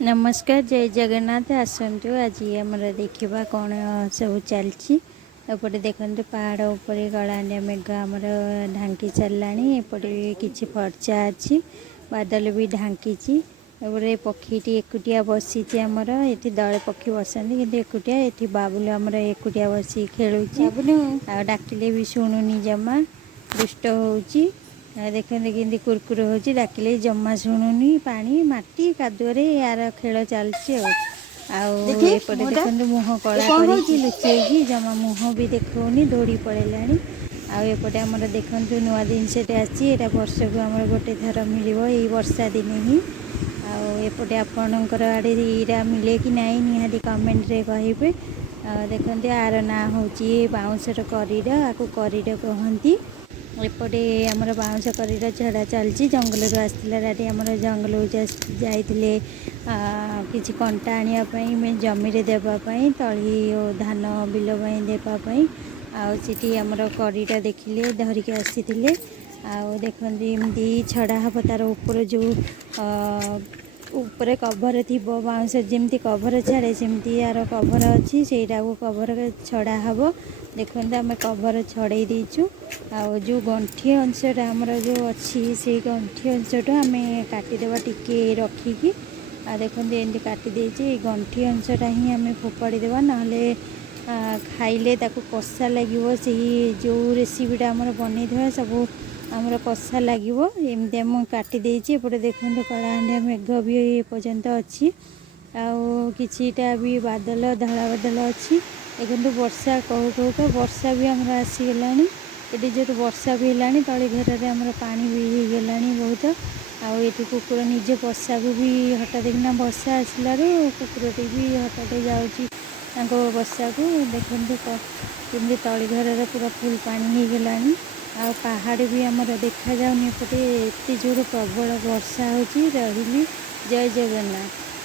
नमस्कार जय जगन्नाथ आसतु आज आमर देखा कौन सब चलती एपटे देखते पहाड़ उपर कलाहांडिया मेघ आमर ढांकी चलला एपटे किसी फर्चा अच्छी बादल भी ढांकी एपटे पक्षी एकुटिया बसी आमर ये दल पक्षी बसती कि एकुटिया ये बाबुल आमर एकुटिया बसी खेलुची डाकिले भी शुणुनी जमा दुष्ट होची देखते कि कुरकुर हो डाकिले जमा शुणुनी पानी माटी कादुअरे यार खेल चलती आउपटे देखते मुह कला कर लुचेगी जमा मुह भी देखनी दौड़ी पड़ेगा आउपटे आम देखते नुआ जिनसटे आसी वर्ष को आम गोटे थर मिल वर्षा दिने ही आउपटे आपणकर आड़े ईरा मिले कि नाई निहाती कमेंट रे कहे देखते आर ना हूँ बाउंसर करीड आपको करीड कहती एपटे आमर बाउंस करीड छड़ा चलती जंगल आसला राति आम जंगल जाइए किसी कंटा आने जमी देवाई तली धान बिल देवाई आठी आमर करीड देखिले धरिकी आसी देखते एमती छड़ा हम तार ऊपर जो ऊपर कभर थी बाउंस जमी कभर छाड़े सेमती यार कभर अच्छी से कभर छड़ा हम देखते आम कभर छड़े देचु जो गंठी अंशटा आमर जो अच्छी से गंठी अंशटा आम काटिदेवा टिके रखिकी देखते एमती काटिदे गंठी अंशटा ही आम फोपाड़ी देवा ना खाइले कषा लगे से जो रेसीपीटा आम बनईथा सब आमर कषा लगे एमती आम काटिदेपटे देखते कलाहांडिया मेघ भी एपर्यंत अच्छी आटा भी बादल धला बादल अच्छी देखते वर्षा कहू कहू तो वर्षा भी आमर आसीगला ये जो वर्षा भी है तले घेर आमर पा भी होगला बहुत आउ कुकुर निजे बसा को भी हठात किना बसा आसलू कुकुरटी भी हठात जाऊँगी बसा को देखते कमी तली घर पूरा फुल पानी होगला आ पहाड़ भी आमर देखा जाऊनी एपटे एत जोर प्रबल वर्षा होची रही जय जगन्नाथ।